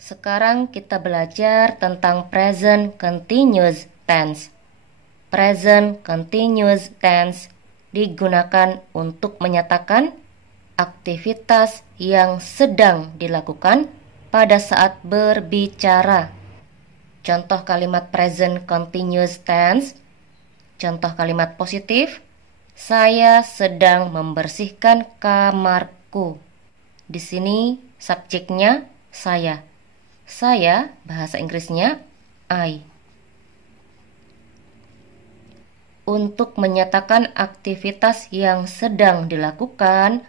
Sekarang kita belajar tentang present continuous tense. Present continuous tense digunakan untuk menyatakan aktivitas yang sedang dilakukan pada saat berbicara. Contoh kalimat present continuous tense. Contoh kalimat positif: saya sedang membersihkan kamarku. Di sini subjeknya saya. Saya, bahasa Inggrisnya I. Untuk menyatakan aktivitas yang sedang dilakukan,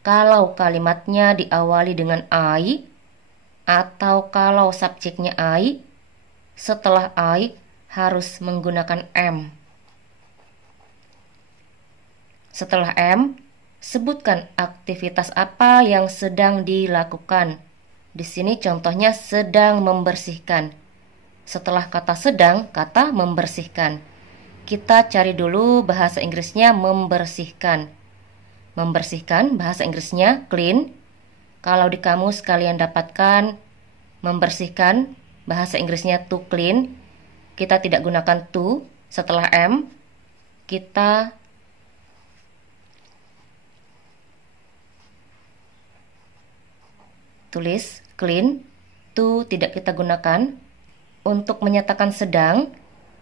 kalau kalimatnya diawali dengan I atau kalau subjeknya I, setelah I harus menggunakan am. Setelah am, sebutkan aktivitas apa yang sedang dilakukan. Di sini contohnya sedang membersihkan. Setelah kata sedang, kata membersihkan. Kita cari dulu bahasa Inggrisnya membersihkan. Membersihkan bahasa Inggrisnya clean. Kalau di kamus kalian dapatkan membersihkan bahasa Inggrisnya to clean. Kita tidak gunakan to. Setelah am, kita tulis clean. To tidak kita gunakan. Untuk menyatakan sedang,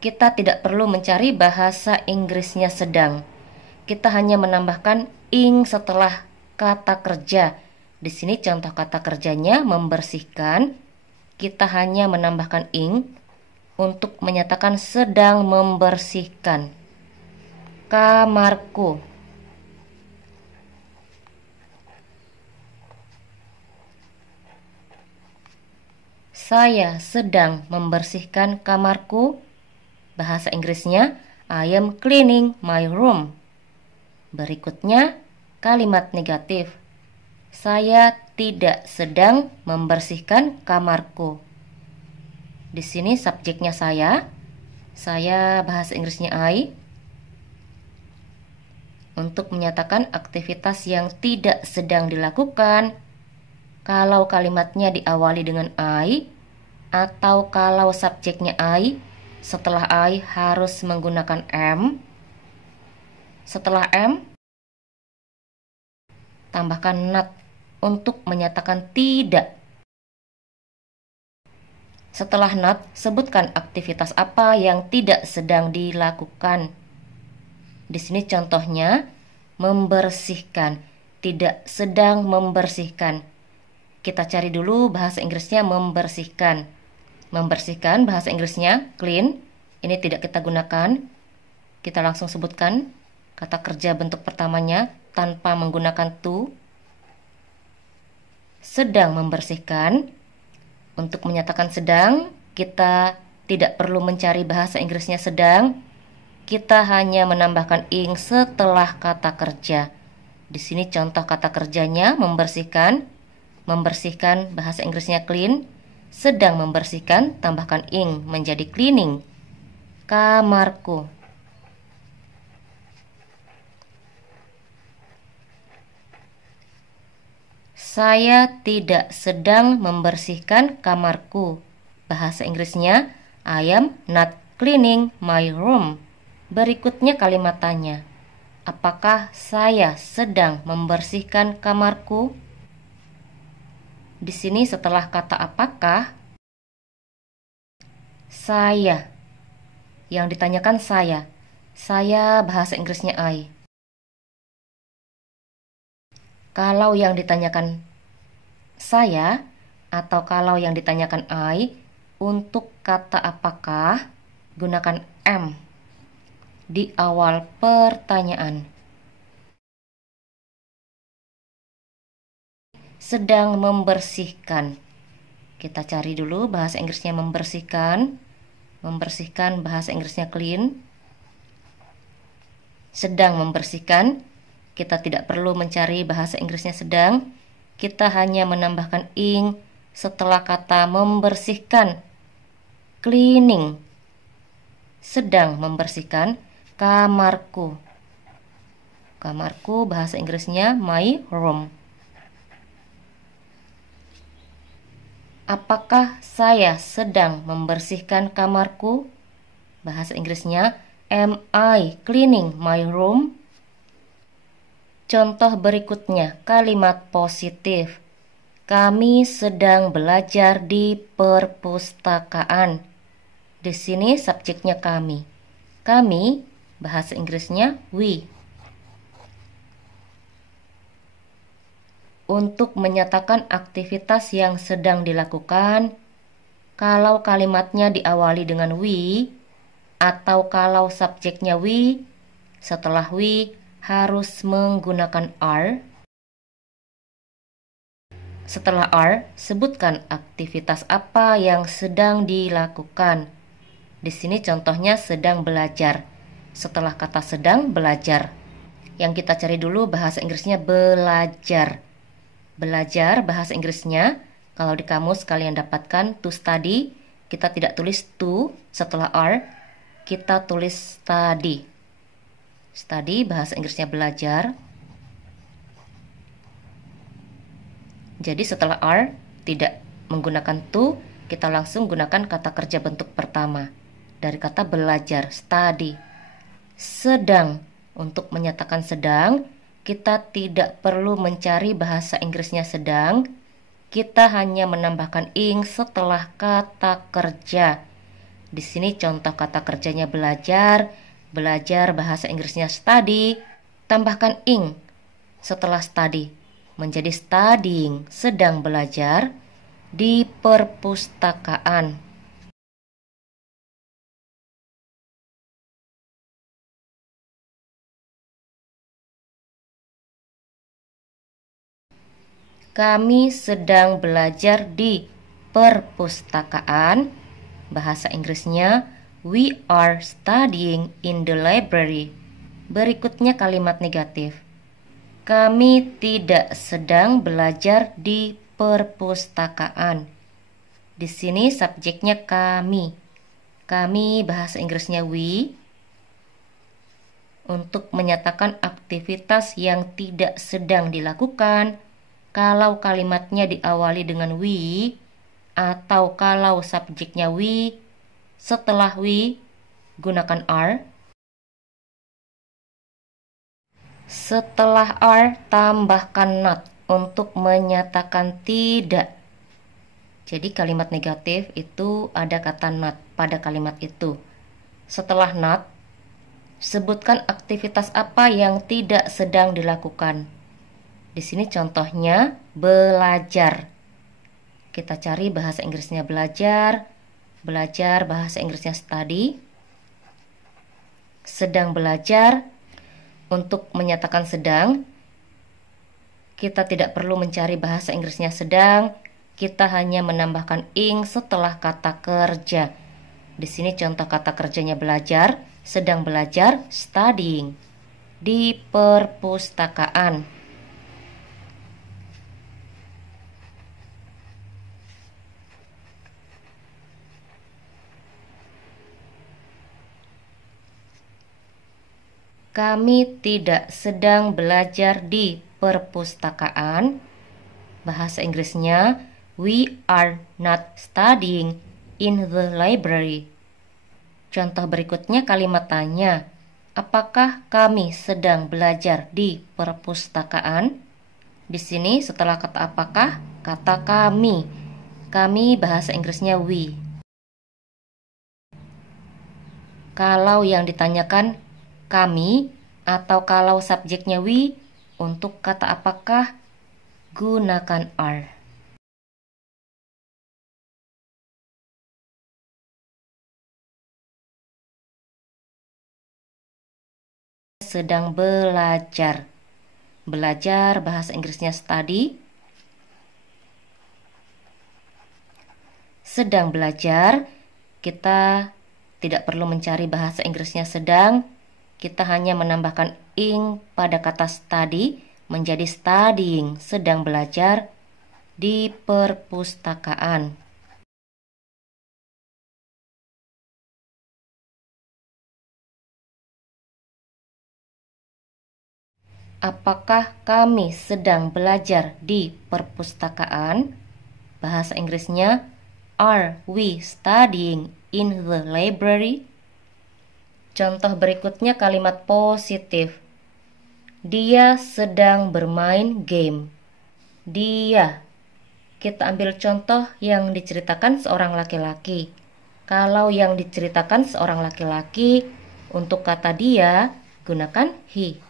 kita tidak perlu mencari bahasa Inggrisnya sedang. Kita hanya menambahkan ing setelah kata kerja. Di sini contoh kata kerjanya membersihkan. Kita hanya menambahkan ing untuk menyatakan sedang membersihkan. Kamarku. Saya sedang membersihkan kamarku. Bahasa Inggrisnya, I am cleaning my room. Berikutnya, kalimat negatif. Saya tidak sedang membersihkan kamarku. Di sini subjeknya saya. Saya, bahasa Inggrisnya I. Untuk menyatakan aktivitas yang tidak sedang dilakukan, kalau kalimatnya diawali dengan I, atau kalau subjeknya I, setelah I harus menggunakan am. Setelah am, tambahkan not untuk menyatakan tidak. Setelah not, sebutkan aktivitas apa yang tidak sedang dilakukan. Di sini contohnya membersihkan, tidak sedang membersihkan. Kita cari dulu bahasa Inggrisnya membersihkan. Membersihkan bahasa Inggrisnya clean. Ini tidak kita gunakan. Kita langsung sebutkan kata kerja bentuk pertamanya tanpa menggunakan to. Sedang membersihkan. Untuk menyatakan sedang, kita tidak perlu mencari bahasa Inggrisnya sedang. Kita hanya menambahkan ing setelah kata kerja. Di sini contoh kata kerjanya membersihkan. Membersihkan bahasa Inggrisnya clean. Sedang membersihkan, tambahkan ing menjadi cleaning. Kamarku. Saya tidak sedang membersihkan kamarku. Bahasa Inggrisnya, I am not cleaning my room. Berikutnya kalimat tanya. Apakah saya sedang membersihkan kamarku? Di sini setelah kata apakah, saya. Yang ditanyakan saya. Saya, bahasa Inggrisnya I. Kalau yang ditanyakan saya atau kalau yang ditanyakan I, untuk kata apakah gunakan am di awal pertanyaan. Sedang membersihkan. Kita cari dulu bahasa Inggrisnya membersihkan. Membersihkan bahasa Inggrisnya clean. Sedang membersihkan. Kita tidak perlu mencari bahasa Inggrisnya sedang. Kita hanya menambahkan ing setelah kata membersihkan. Cleaning. Sedang membersihkan kamarku. Kamarku bahasa Inggrisnya my room. Apakah saya sedang membersihkan kamarku? Bahasa Inggrisnya, am I cleaning my room? Contoh berikutnya, kalimat positif. Kami sedang belajar di perpustakaan. Di sini subjeknya kami. Kami, bahasa Inggrisnya we. Untuk menyatakan aktivitas yang sedang dilakukan, kalau kalimatnya diawali dengan we, atau kalau subjeknya we, setelah we harus menggunakan are. Setelah are, sebutkan aktivitas apa yang sedang dilakukan. Di sini contohnya sedang belajar. Setelah kata sedang, belajar. Yang kita cari dulu bahasa Inggrisnya belajar. Belajar bahasa Inggrisnya, kalau di kamus kalian dapatkan to study, kita tidak tulis to setelah are, kita tulis study. Study bahasa Inggrisnya belajar. Jadi setelah are tidak menggunakan to, kita langsung gunakan kata kerja bentuk pertama dari kata belajar, study. Sedang, untuk menyatakan sedang, kita tidak perlu mencari bahasa Inggrisnya sedang, kita hanya menambahkan ing setelah kata kerja. Di sini contoh kata kerjanya belajar, belajar bahasa Inggrisnya study, tambahkan ing setelah study, menjadi studying, sedang belajar di perpustakaan. Kami sedang belajar di perpustakaan. Bahasa Inggrisnya, we are studying in the library. Berikutnya kalimat negatif. Kami tidak sedang belajar di perpustakaan. Di sini subjeknya kami. Kami bahasa Inggrisnya we. Untuk menyatakan aktivitas yang tidak sedang dilakukan, kalau kalimatnya diawali dengan we, atau kalau subjeknya we, setelah we, gunakan are. Setelah are, tambahkan not untuk menyatakan tidak. Jadi kalimat negatif itu ada kata not pada kalimat itu. Setelah not, sebutkan aktivitas apa yang tidak sedang dilakukan. Di sini contohnya belajar. Kita cari bahasa Inggrisnya belajar. Belajar bahasa Inggrisnya study. Sedang belajar. Untuk menyatakan sedang, kita tidak perlu mencari bahasa Inggrisnya sedang. Kita hanya menambahkan ing setelah kata kerja. Di sini contoh kata kerjanya belajar. Sedang belajar, studying. Di perpustakaan. Kami tidak sedang belajar di perpustakaan. Bahasa Inggrisnya, we are not studying in the library. Contoh berikutnya kalimat tanya. Apakah kami sedang belajar di perpustakaan? Di sini setelah kata apakah, kata kami. Kami bahasa Inggrisnya we. Kalau yang ditanyakan kami, atau kalau subjeknya we, untuk kata apakah, gunakan are. Sedang belajar. Belajar bahasa Inggrisnya study. Sedang belajar, kita tidak perlu mencari bahasa Inggrisnya sedang. Kita hanya menambahkan ing pada kata study menjadi studying, sedang belajar di perpustakaan. Apakah kami sedang belajar di perpustakaan? Bahasa Inggrisnya, are we studying in the library? Contoh berikutnya kalimat positif. Dia sedang bermain game. Dia. Kita ambil contoh yang diceritakan seorang laki-laki. Kalau yang diceritakan seorang laki-laki, untuk kata dia, gunakan he.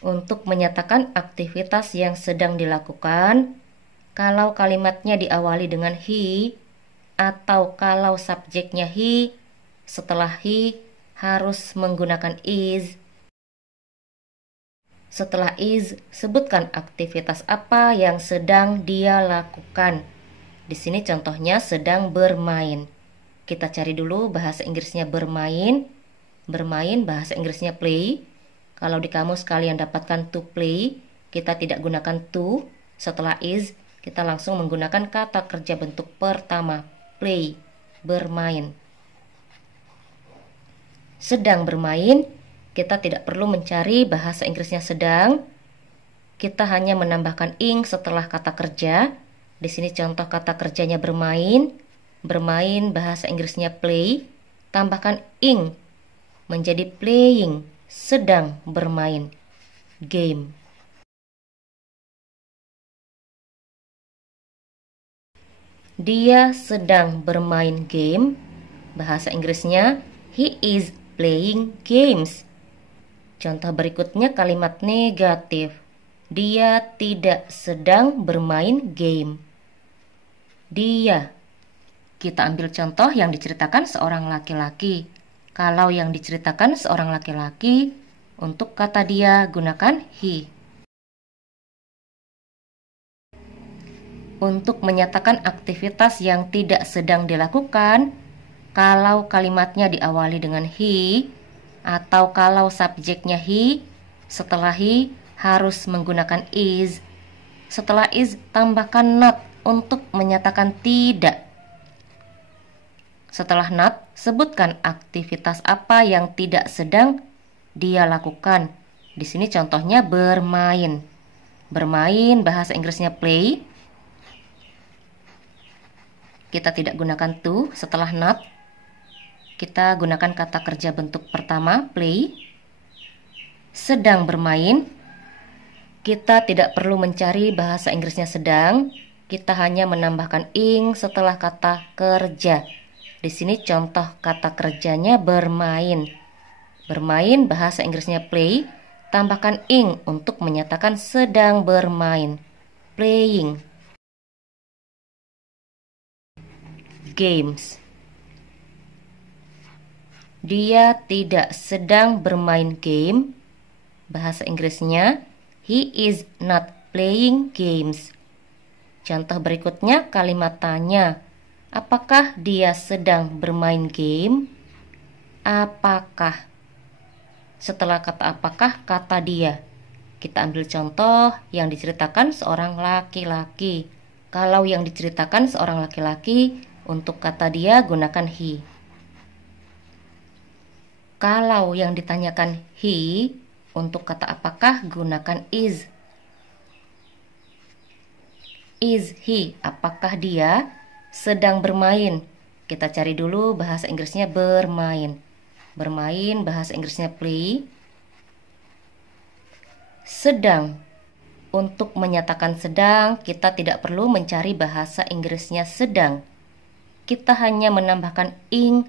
Untuk menyatakan aktivitas yang sedang dilakukan, kalau kalimatnya diawali dengan he, atau kalau subjeknya he, setelah he harus menggunakan is. Setelah is, sebutkan aktivitas apa yang sedang dia lakukan. Di sini contohnya sedang bermain. Kita cari dulu bahasa Inggrisnya bermain. Bermain bahasa Inggrisnya play. Kalau di kamus kalian dapatkan to play, kita tidak gunakan to. Setelah is, kita langsung menggunakan kata kerja bentuk pertama, play, bermain. Sedang bermain, kita tidak perlu mencari bahasa Inggrisnya sedang. Kita hanya menambahkan ing setelah kata kerja. Di sini contoh kata kerjanya bermain. Bermain bahasa Inggrisnya play. Tambahkan ing menjadi playing, sedang bermain, game. Dia sedang bermain game. Bahasa Inggrisnya, he is playing games. Contoh berikutnya kalimat negatif. Dia tidak sedang bermain game. Dia. Kita ambil contoh yang diceritakan seorang laki-laki. Kalau yang diceritakan seorang laki-laki, untuk kata dia gunakan he. Untuk menyatakan aktivitas yang tidak sedang dilakukan, kalau kalimatnya diawali dengan he, atau kalau subjeknya he, setelah he harus menggunakan is. Setelah is, tambahkan not untuk menyatakan tidak. Setelah not, sebutkan aktivitas apa yang tidak sedang dia lakukan. Di sini contohnya bermain. Bermain bahasa Inggrisnya play. Kita tidak gunakan to setelah not. Kita gunakan kata kerja bentuk pertama, play. Sedang bermain. Kita tidak perlu mencari bahasa Inggrisnya sedang. Kita hanya menambahkan ing setelah kata kerja. Di sini contoh kata kerjanya bermain. Bermain bahasa Inggrisnya play. Tambahkan ing untuk menyatakan sedang bermain. Playing. Games. Dia tidak sedang bermain game. Bahasa Inggrisnya, he is not playing games. Contoh berikutnya kalimat tanya. Apakah dia sedang bermain game? Apakah? Setelah kata apakah, kata dia. Kita ambil contoh yang diceritakan seorang laki-laki. Kalau yang diceritakan seorang laki-laki, untuk kata dia gunakan he. Kalau yang ditanyakan he, untuk kata apakah gunakan is. Is he, apakah dia sedang bermain? Kita cari dulu bahasa Inggrisnya bermain. Bermain bahasa Inggrisnya play. Sedang. Untuk menyatakan sedang, kita tidak perlu mencari bahasa Inggrisnya sedang. Kita hanya menambahkan ing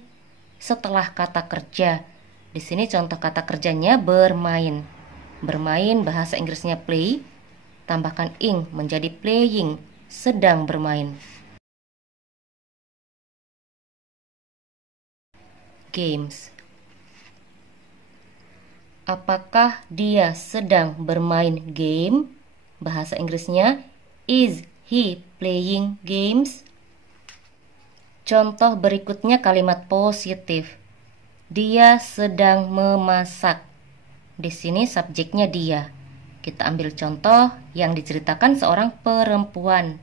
setelah kata kerja. Di sini contoh kata kerjanya bermain. Bermain bahasa Inggrisnya play. Tambahkan ing menjadi playing, sedang bermain. Games. Apakah dia sedang bermain game? Bahasa Inggrisnya, is he playing games? Contoh berikutnya kalimat positif. Dia sedang memasak. Di sini subjeknya dia. Kita ambil contoh yang diceritakan seorang perempuan.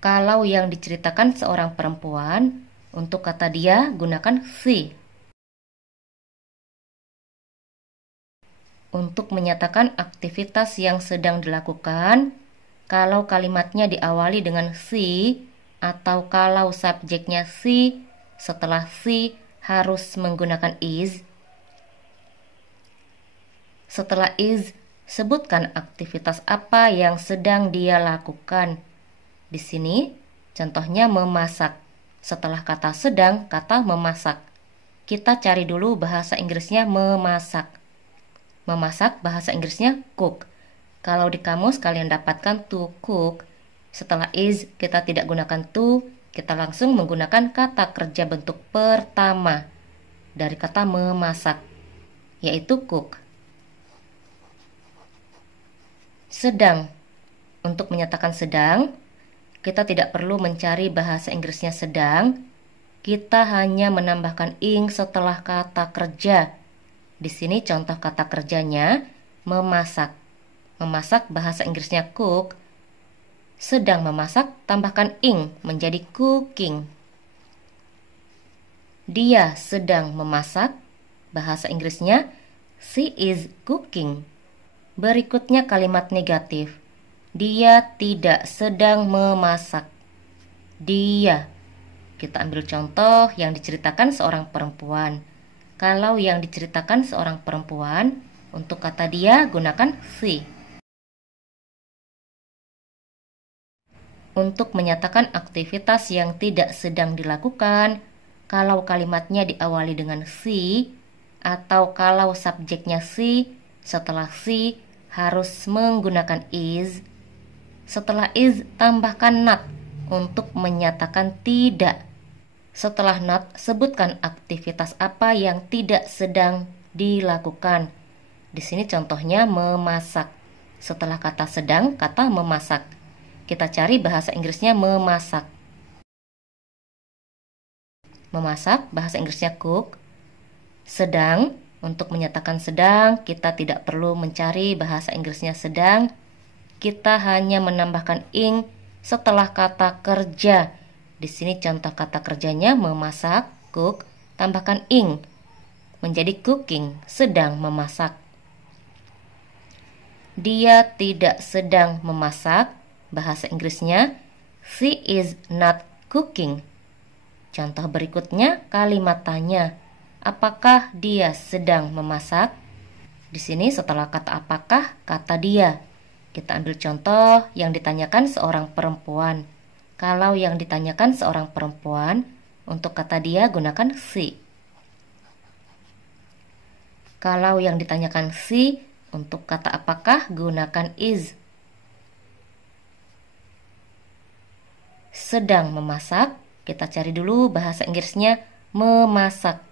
Kalau yang diceritakan seorang perempuan, untuk kata dia gunakan she. Untuk menyatakan aktivitas yang sedang dilakukan, kalau kalimatnya diawali dengan si atau kalau subjeknya si, setelah si harus menggunakan is. Setelah is, sebutkan aktivitas apa yang sedang dia lakukan. Di sini contohnya memasak. Setelah kata sedang, kata memasak. Kita cari dulu bahasa Inggrisnya memasak. Memasak bahasa Inggrisnya cook. Kalau di kamus kalian dapatkan to cook. Setelah is kita tidak gunakan to, kita langsung menggunakan kata kerja bentuk pertama dari kata memasak, yaitu cook. Sedang. Untuk menyatakan sedang, kita tidak perlu mencari bahasa Inggrisnya sedang. Kita hanya menambahkan ing setelah kata kerja. Di sini contoh kata kerjanya memasak. Memasak bahasa Inggrisnya cook. Sedang memasak tambahkan ing menjadi cooking. Dia sedang memasak. Bahasa Inggrisnya she is cooking. Berikutnya kalimat negatif. Dia tidak sedang memasak. Dia. Kita ambil contoh yang diceritakan seorang perempuan. Kalau yang diceritakan seorang perempuan, untuk kata dia gunakan she. Untuk menyatakan aktivitas yang tidak sedang dilakukan, kalau kalimatnya diawali dengan she, atau kalau subjeknya she, setelah she harus menggunakan is. Setelah is, tambahkan not untuk menyatakan tidak. Setelah not, sebutkan aktivitas apa yang tidak sedang dilakukan. Di sini contohnya memasak. Setelah kata sedang, kata memasak. Kita cari bahasa Inggrisnya memasak. Memasak, bahasa Inggrisnya cook. Sedang, untuk menyatakan sedang, kita tidak perlu mencari bahasa Inggrisnya sedang. Kita hanya menambahkan ing setelah kata kerja. Di sini contoh kata kerjanya memasak, cook, tambahkan ing menjadi cooking, sedang memasak. Dia tidak sedang memasak, bahasa Inggrisnya she is not cooking. Contoh berikutnya kalimat tanya, apakah dia sedang memasak? Di sini setelah kata apakah, kata dia. Kita ambil contoh yang ditanyakan seorang perempuan. Kalau yang ditanyakan seorang perempuan, untuk kata dia gunakan she. Kalau yang ditanyakan she, untuk kata apakah gunakan is. Sedang memasak, kita cari dulu bahasa Inggrisnya memasak.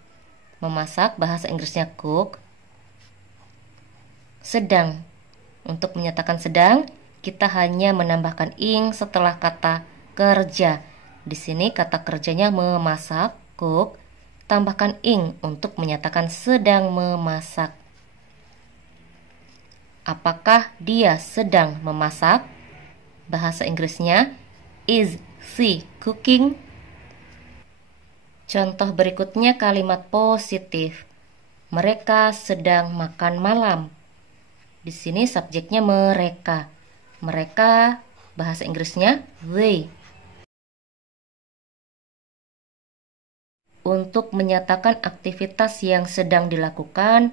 Memasak bahasa Inggrisnya cook. Sedang. Untuk menyatakan sedang, kita hanya menambahkan ing setelah kata kerja. Di sini kata kerjanya memasak, cook, tambahkan ing untuk menyatakan sedang memasak. Apakah dia sedang memasak? Bahasa Inggrisnya is she cooking? Contoh berikutnya kalimat positif. Mereka sedang makan malam. Di sini subjeknya mereka. Mereka, bahasa Inggrisnya they. Untuk menyatakan aktivitas yang sedang dilakukan,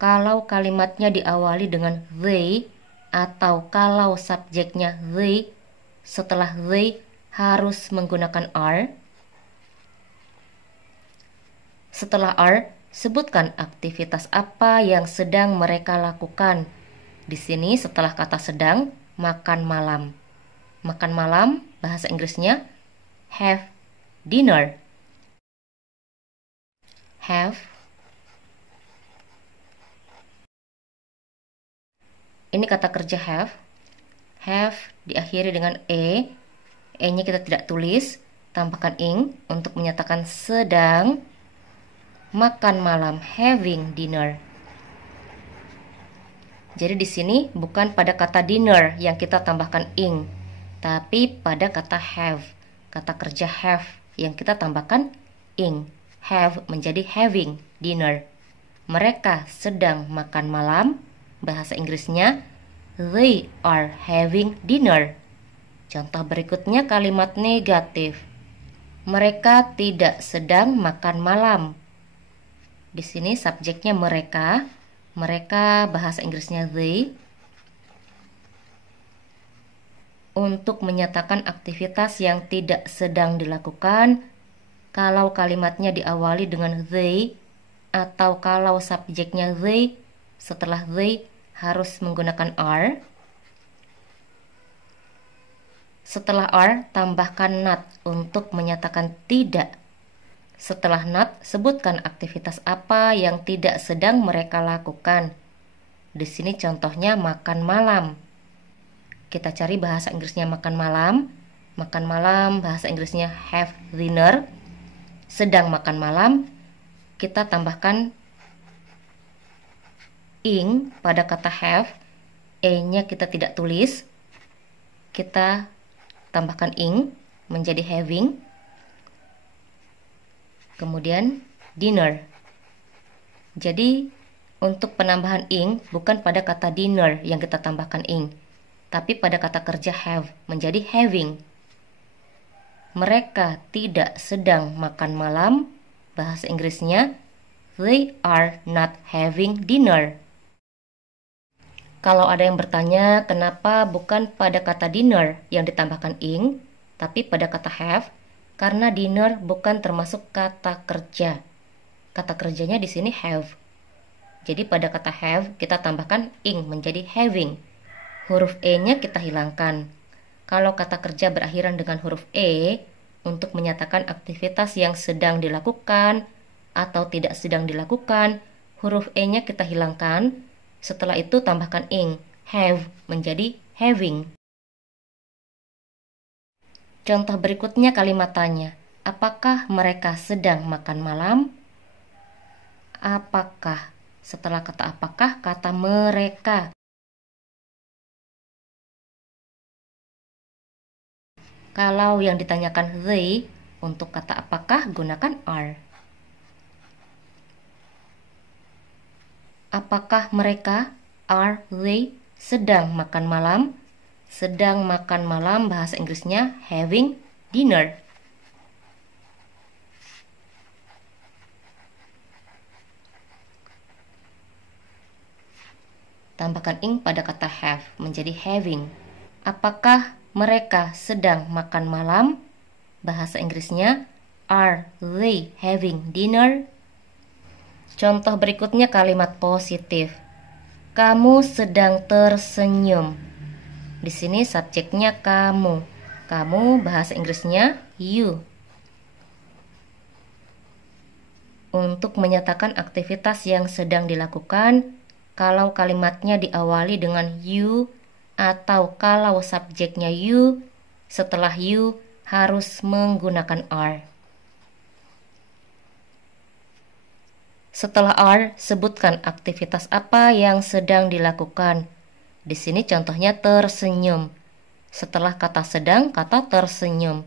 kalau kalimatnya diawali dengan they atau kalau subjeknya they, setelah they harus menggunakan are. Setelah are, sebutkan aktivitas apa yang sedang mereka lakukan. Di sini setelah kata sedang, makan malam. Makan malam, bahasa Inggrisnya have dinner. Have. Ini kata kerja have. Have diakhiri dengan e. E-nya kita tidak tulis, tambahkan ing untuk menyatakan sedang makan malam, having dinner. Jadi di sini bukan pada kata dinner yang kita tambahkan ing, tapi pada kata have. Kata kerja have yang kita tambahkan ing. Have menjadi having dinner. Mereka sedang makan malam, bahasa Inggrisnya They are having dinner. Contoh berikutnya kalimat negatif. Mereka tidak sedang makan malam. Di sini subjeknya mereka. Mereka bahasa Inggrisnya they. Untuk menyatakan aktivitas yang tidak sedang dilakukan, kalau kalimatnya diawali dengan they, atau kalau subjeknya they, setelah they harus menggunakan are. Setelah are, tambahkan not untuk menyatakan tidak. Setelah not, sebutkan aktivitas apa yang tidak sedang mereka lakukan. Di sini contohnya makan malam. Kita cari bahasa Inggrisnya makan malam. Makan malam bahasa Inggrisnya have dinner. Sedang makan malam, kita tambahkan ing pada kata have. E-nya kita tidak tulis. Kita tambahkan ing menjadi having. Kemudian dinner. Jadi untuk penambahan ing bukan pada kata dinner yang kita tambahkan ing, tapi pada kata kerja have menjadi having. Mereka tidak sedang makan malam, bahasa Inggrisnya they are not having dinner. Kalau ada yang bertanya kenapa bukan pada kata dinner yang ditambahkan ing, tapi pada kata have, karena dinner bukan termasuk kata kerja. Kata kerjanya di sini have. Jadi pada kata have kita tambahkan ing menjadi having. Huruf E-nya kita hilangkan. Kalau kata kerja berakhiran dengan huruf E, untuk menyatakan aktivitas yang sedang dilakukan atau tidak sedang dilakukan, huruf E-nya kita hilangkan. Setelah itu tambahkan ing, have menjadi having. Contoh berikutnya kalimat tanya. Apakah mereka sedang makan malam? Apakah? Setelah kata apakah, kata mereka. Kalau yang ditanyakan they, untuk kata apakah gunakan are. Apakah mereka, are they, sedang makan malam? Sedang makan malam bahasa Inggrisnya having dinner. Tambahkan ing pada kata have menjadi having. Apakah mereka sedang makan malam? Bahasa Inggrisnya are they having dinner? Contoh berikutnya kalimat positif. Kamu sedang tersenyum. Di sini subjeknya kamu. Kamu bahasa Inggrisnya you. Untuk menyatakan aktivitas yang sedang dilakukan, kalau kalimatnya diawali dengan you atau kalau subjeknya you, setelah you harus menggunakan are. Setelah are, sebutkan aktivitas apa yang sedang dilakukan. Di sini contohnya tersenyum. Setelah kata sedang, kata tersenyum.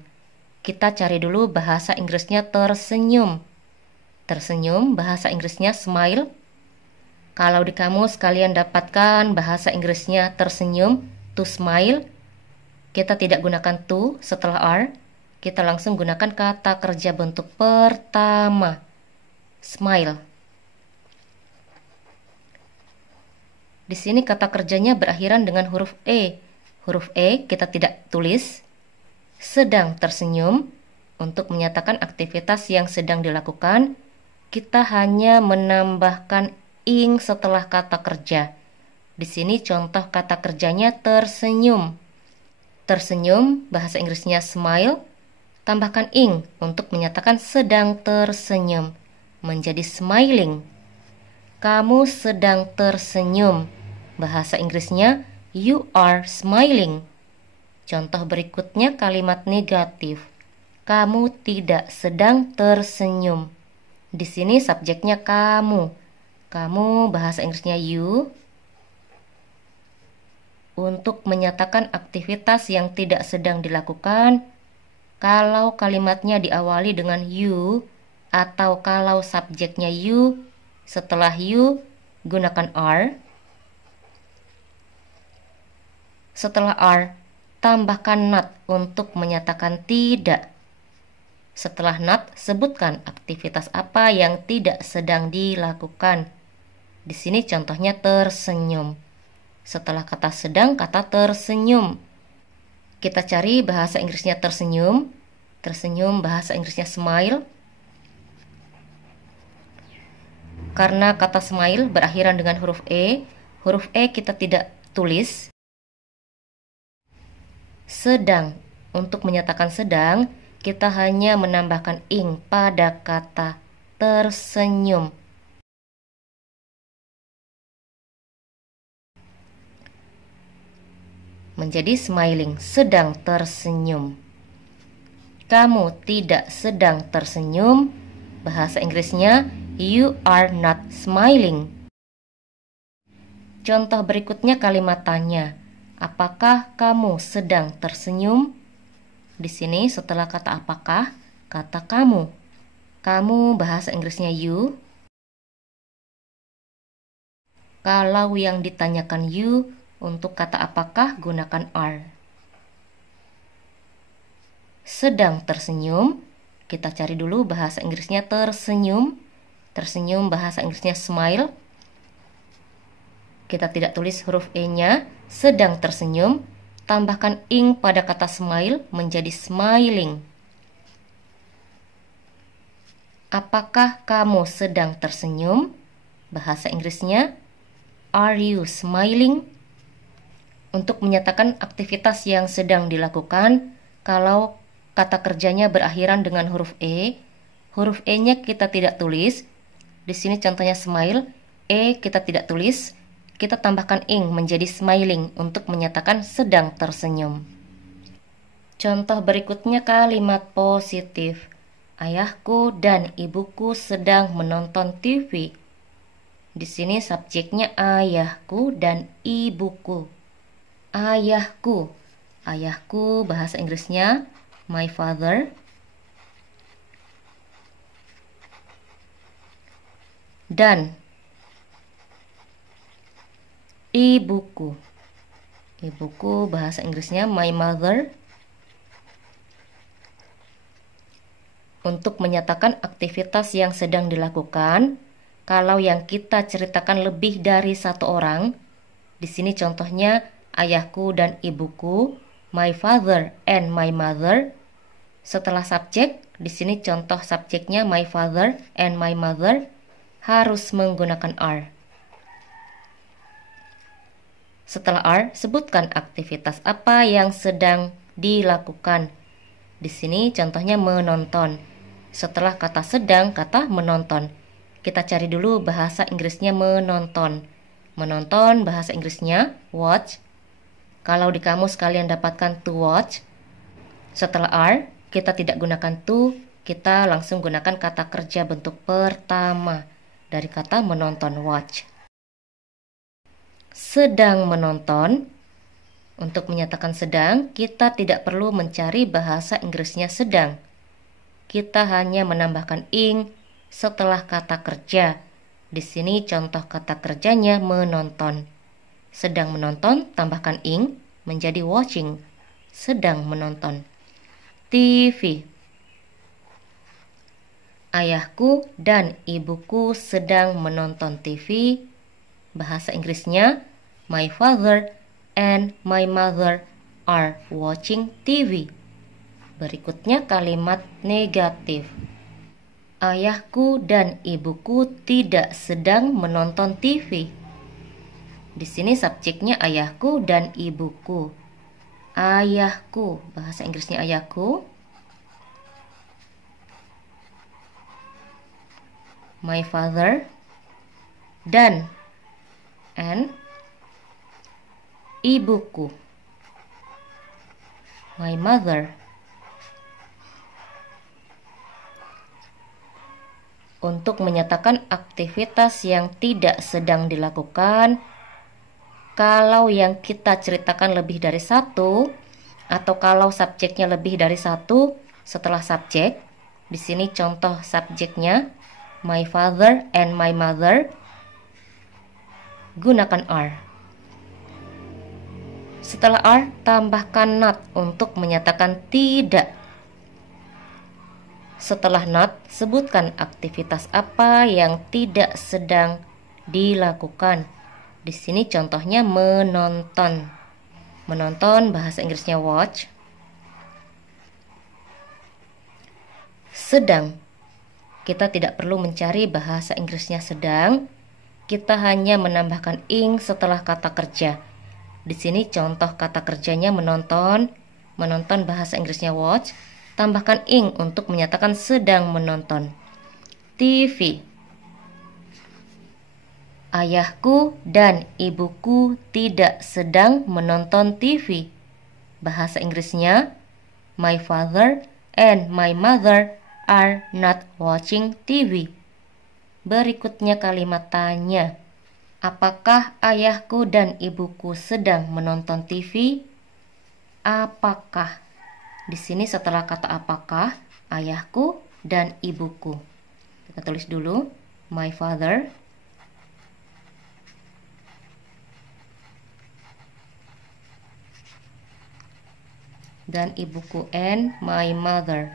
Kita cari dulu bahasa Inggrisnya tersenyum. Tersenyum bahasa Inggrisnya smile. Kalau di kamus kalian dapatkan bahasa Inggrisnya tersenyum, to smile. Kita tidak gunakan to setelah are. Kita langsung gunakan kata kerja bentuk pertama, smile. Di sini kata kerjanya berakhiran dengan huruf E. Huruf E kita tidak tulis. Sedang tersenyum. Untuk menyatakan aktivitas yang sedang dilakukan, kita hanya menambahkan ing setelah kata kerja. Di sini contoh kata kerjanya tersenyum. Tersenyum bahasa Inggrisnya smile. Tambahkan ing untuk menyatakan sedang tersenyum menjadi smiling. Kamu sedang tersenyum. Bahasa Inggrisnya you are smiling. Contoh berikutnya kalimat negatif. Kamu tidak sedang tersenyum. Di sini subjeknya kamu. Kamu bahasa Inggrisnya you. Untuk menyatakan aktivitas yang tidak sedang dilakukan, kalau kalimatnya diawali dengan you atau kalau subjeknya you, setelah you gunakan are. Setelah are, tambahkan not untuk menyatakan tidak. Setelah not, sebutkan aktivitas apa yang tidak sedang dilakukan. Di sini contohnya tersenyum. Setelah kata sedang, kata tersenyum. Kita cari bahasa Inggrisnya tersenyum. Tersenyum bahasa Inggrisnya smile. Karena kata smile berakhiran dengan huruf E kita tidak tulis. Sedang, untuk menyatakan sedang, kita hanya menambahkan ing pada kata tersenyum. Menjadi smiling, sedang tersenyum. Kamu tidak sedang tersenyum, bahasa Inggrisnya you are not smiling. Contoh berikutnya kalimat tanya. Apakah kamu sedang tersenyum? Di sini setelah kata apakah, kata kamu. Kamu bahasa Inggrisnya you. Kalau yang ditanyakan you, untuk kata apakah gunakan are. Sedang tersenyum, kita cari dulu bahasa Inggrisnya tersenyum. Tersenyum bahasa Inggrisnya smile. Kita tidak tulis huruf E-nya, sedang tersenyum, tambahkan ing pada kata smile menjadi smiling. Apakah kamu sedang tersenyum? Bahasa Inggrisnya, are you smiling? Untuk menyatakan aktivitas yang sedang dilakukan, kalau kata kerjanya berakhiran dengan huruf E-nya kita tidak tulis. Di sini contohnya smile, E kita tidak tulis. Kita tambahkan ing menjadi smiling untuk menyatakan sedang tersenyum. Contoh berikutnya kalimat positif. Ayahku dan ibuku sedang menonton TV. Di sini subjeknya ayahku dan ibuku. Ayahku. Ayahku bahasa Inggrisnya my father. Dan ibuku. Ibuku bahasa Inggrisnya my mother. Untuk menyatakan aktivitas yang sedang dilakukan, kalau yang kita ceritakan lebih dari satu orang, di sini contohnya ayahku dan ibuku, my father and my mother. Setelah subjek, di sini contoh subjeknya my father and my mother harus menggunakan are. Setelah are, sebutkan aktivitas apa yang sedang dilakukan. Di sini contohnya menonton. Setelah kata sedang, kata menonton. Kita cari dulu bahasa Inggrisnya menonton. Menonton bahasa Inggrisnya watch. Kalau di kamus kalian dapatkan to watch. Setelah are, kita tidak gunakan to, kita langsung gunakan kata kerja bentuk pertama dari kata menonton watch. Sedang menonton. Untuk menyatakan sedang, kita tidak perlu mencari bahasa Inggrisnya sedang. Kita hanya menambahkan ing setelah kata kerja. Di sini contoh kata kerjanya menonton. Sedang menonton, tambahkan ing menjadi watching. Sedang menonton. TV. Ayahku dan ibuku sedang menonton TV. Bahasa Inggrisnya, my father and my mother are watching TV. Berikutnya kalimat negatif. Ayahku dan ibuku tidak sedang menonton TV. Di sini subjeknya ayahku dan ibuku. Ayahku, bahasa Inggrisnya ayahku. My father dan and ibuku. My mother. Untuk menyatakan aktivitas yang tidak sedang dilakukan, kalau yang kita ceritakan lebih dari satu, atau kalau subjeknya lebih dari satu, setelah subjek, di sini contoh subjeknya, my father and my mother, gunakan are. Setelah are, tambahkan not untuk menyatakan tidak. Setelah not, sebutkan aktivitas apa yang tidak sedang dilakukan. Di sini contohnya menonton. Menonton bahasa Inggrisnya watch. Sedang. Kita tidak perlu mencari bahasa Inggrisnya sedang. Kita hanya menambahkan ing setelah kata kerja. Di sini contoh kata kerjanya menonton. Menonton bahasa Inggrisnya watch. Tambahkan ing untuk menyatakan sedang menonton. TV. Ayahku dan ibuku tidak sedang menonton TV. Bahasa Inggrisnya, my father and my mother are not watching TV. Berikutnya kalimat tanya. Apakah ayahku dan ibuku sedang menonton TV? Apakah? Di sini setelah kata apakah, ayahku dan ibuku. Kita tulis dulu, my father dan ibuku and my mother.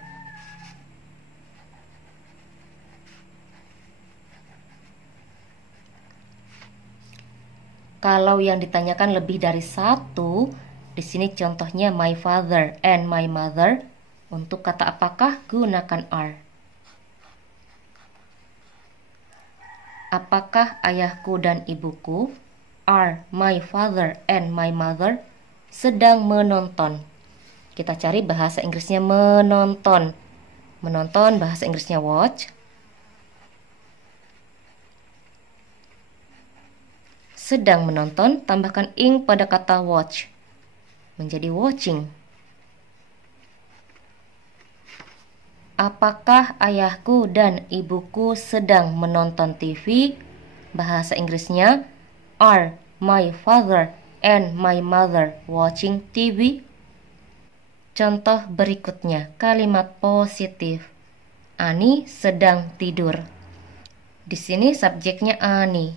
Kalau yang ditanyakan lebih dari satu, di sini contohnya my father and my mother. Untuk kata apakah gunakan are. Apakah ayahku dan ibuku, are my father and my mother, sedang menonton? Kita cari bahasa Inggrisnya menonton. Menonton bahasa Inggrisnya watch. Sedang menonton, tambahkan ing pada kata watch. Menjadi watching. Apakah ayahku dan ibuku sedang menonton TV? Bahasa Inggrisnya, are my father and my mother watching TV? Contoh berikutnya, kalimat positif. Ani sedang tidur. Di sini subjeknya Ani.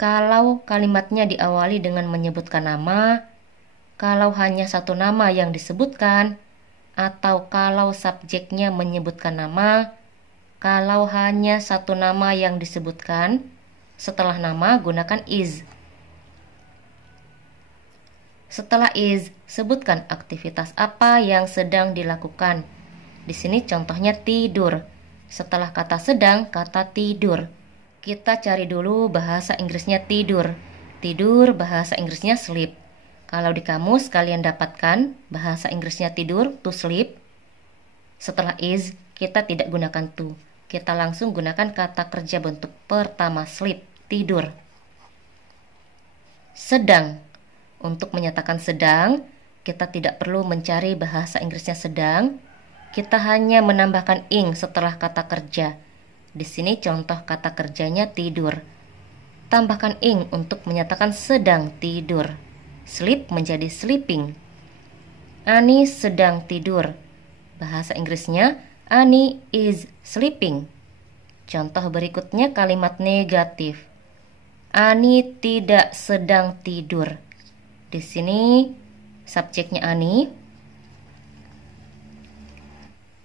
Kalau kalimatnya diawali dengan menyebutkan nama, kalau hanya satu nama yang disebutkan, atau kalau subjeknya menyebutkan nama, kalau hanya satu nama yang disebutkan, setelah nama gunakan is. Setelah is, sebutkan aktivitas apa yang sedang dilakukan. Di sini contohnya tidur. Setelah kata sedang, kata tidur. Kita cari dulu bahasa Inggrisnya tidur. Tidur bahasa Inggrisnya sleep. Kalau di kamus kalian dapatkan bahasa Inggrisnya tidur, to sleep. Setelah is, kita tidak gunakan to. Kita langsung gunakan kata kerja bentuk pertama sleep, tidur. Sedang. Untuk menyatakan sedang, kita tidak perlu mencari bahasa Inggrisnya sedang. Kita hanya menambahkan ing setelah kata kerja. Di sini contoh kata kerjanya tidur. Tambahkan ing untuk menyatakan sedang tidur. Sleep menjadi sleeping. Ani sedang tidur. Bahasa Inggrisnya, Ani is sleeping. Contoh berikutnya kalimat negatif. Ani tidak sedang tidur. Di sini subjeknya Ani.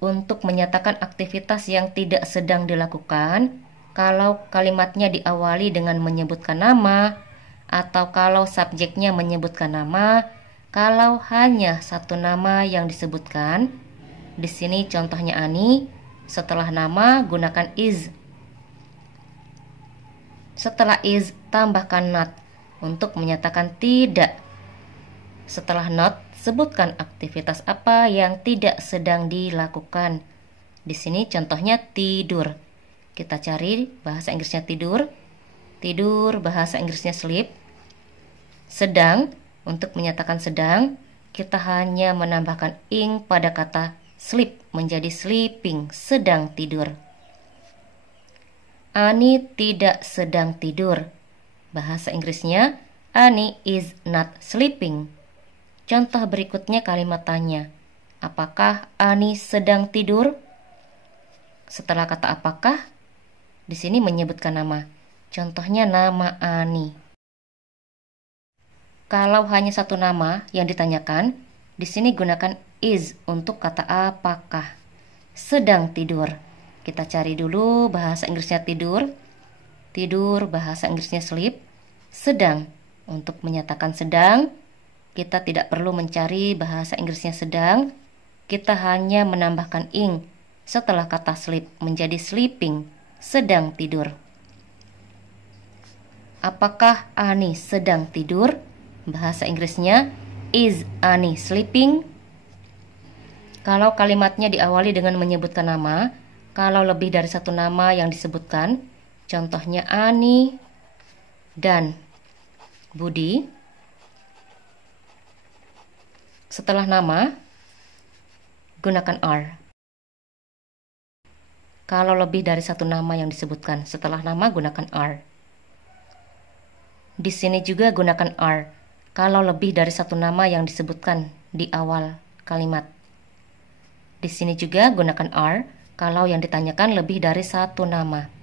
Untuk menyatakan aktivitas yang tidak sedang dilakukan, kalau kalimatnya diawali dengan menyebutkan nama, atau kalau subjeknya menyebutkan nama, kalau hanya satu nama yang disebutkan. Di sini contohnya Ani, setelah nama gunakan is. Setelah is, tambahkan not untuk menyatakan tidak. Setelah not, sebutkan aktivitas apa yang tidak sedang dilakukan. Di sini contohnya tidur. Kita cari bahasa Inggrisnya tidur. Tidur bahasa Inggrisnya sleep. Sedang, untuk menyatakan sedang, kita hanya menambahkan ing pada kata sleep menjadi sleeping, sedang tidur. Ani tidak sedang tidur. Bahasa Inggrisnya, Ani is not sleeping. Contoh berikutnya kalimat tanya. Apakah Ani sedang tidur? Setelah kata apakah, di sini menyebutkan nama. Contohnya nama Ani. Kalau hanya satu nama yang ditanyakan, di sini gunakan is untuk kata apakah. Sedang tidur. Kita cari dulu bahasa Inggrisnya tidur. Tidur bahasa Inggrisnya sleep. Sedang. Untuk menyatakan sedang, kita tidak perlu mencari bahasa Inggrisnya sedang. Kita hanya menambahkan ing setelah kata sleep menjadi sleeping, sedang tidur. Apakah Ani sedang tidur? Bahasa Inggrisnya, is Ani sleeping? Kalau kalimatnya diawali dengan menyebutkan nama, kalau lebih dari satu nama yang disebutkan, contohnya Ani dan Budi. Setelah nama, gunakan are. Kalau lebih dari satu nama yang disebutkan, setelah nama gunakan are. Di sini juga gunakan are. Kalau lebih dari satu nama yang disebutkan di awal kalimat. Di sini juga gunakan are kalau yang ditanyakan lebih dari satu nama.